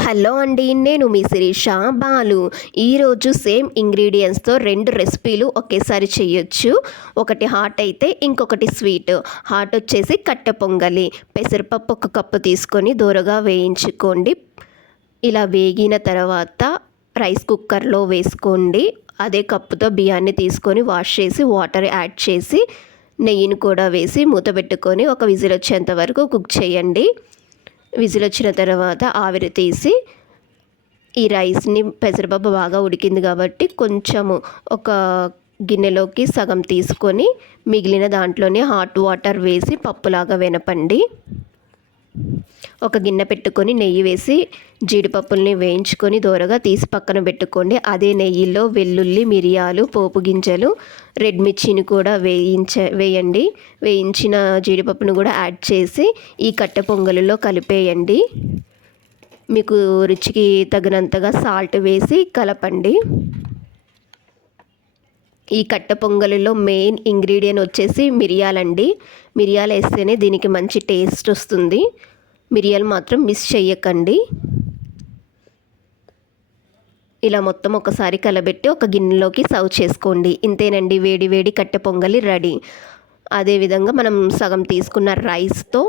Hello అండి, నేను మీ శిరీష బాలు. ఈరోజు సేమ్ ఇంగ్రీడియంట్స్తో 2 రెసిపీలు ఒకేసారి చేయొచ్చు. ఒకటి హాట్ అయితే ఇంకొకటి స్వీట్. హాట్ వచ్చేసి కట్టె పొంగలి. పెసరపప్పు 1 కప్పు తీసుకొని దోరగా వేయించుకోండి. ఇలా వేగిన తర్వాత రైస్ కుక్కర్లో వేసుకోండి. అదే కప్పుతో బియ్యాన్ని తీసుకొని వాష్ చేసి వాటర్ యాడ్ చేసి నెయ్యిని కూడా వేసి మూత పెట్టుకొని ఒక విజిల్ వచ్చేంత వరకు కుక్ చేయండి. విజిల్ వచ్చిన తర్వాత ఆవిరి తీసి ఈ రైస్ని, పెసరపప్పు బాగా ఉడికింది కాబట్టి కొంచెము ఒక గిన్నెలోకి సగం తీసుకొని మిగిలిన దాంట్లోనే హాట్ వాటర్ వేసి పప్పులాగా వెనపండి. ఒక గిన్నె పెట్టుకొని నెయ్యి వేసి జీడిపప్పుల్ని వేయించుకొని దోరగా తీసి పక్కన పెట్టుకోండి. అదే నెయ్యిలో వెల్లుల్లి, మిరియాలు, పోపు గింజలు, రెడ్ మిర్చిని కూడా వేయండి. వేయించిన జీడిపప్పును కూడా యాడ్ చేసి ఈ కట్టె పొంగలిలో కలిపేయండి. మీకు రుచికి తగినంతగా సాల్ట్ వేసి కలపండి. ఈ కట్టె పొంగలిలో మెయిన్ ఇంగ్రీడియంట్ వచ్చేసి మిరియాలండి. మిరియాలు వేస్తేనే దీనికి మంచి టేస్ట్ వస్తుంది. మిరియాలు మాత్రం మిస్ చేయకండి. ఇలా మొత్తం ఒకసారి కలబెట్టి ఒక గిన్నెలోకి సర్వ్ చేసుకోండి. ఇంతేనండి, వేడి వేడి కట్టె పొంగలి రెడీ. అదేవిధంగా మనం సగం తీసుకున్న రైస్తో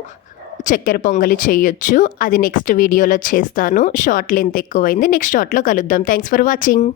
చక్కెర పొంగలి చేయొచ్చు. అది నెక్స్ట్ వీడియోలో చేస్తాను. షార్ట్ లెంత్ ఎక్కువైంది. నెక్స్ట్ షార్ట్లో కలుద్దాం. Thanks for watching.